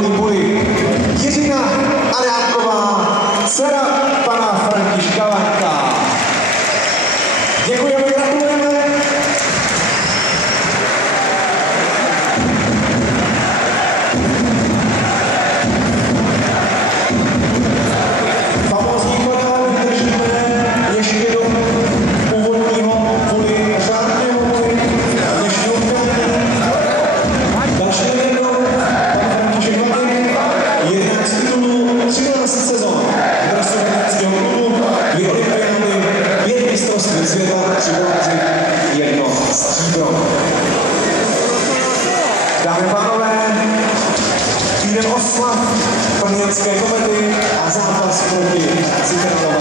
druhý půli. Jiřina Adámková, dcera pana Františka Vaňka. Děkujeme, gratulujeme. Famózní chorál držíme ještě do původního půli řádného půli dnešního odpoledne. Další jednou pan František Vaněk, 11 titulů, 13 sezon v dresu hereckého klubu, 2 olympiády, 5 mistrovství světa, 3 bronzy, 1 stříbro. Dámy a pánové, týden oslav Brněnské komety a zápas proti Citronové.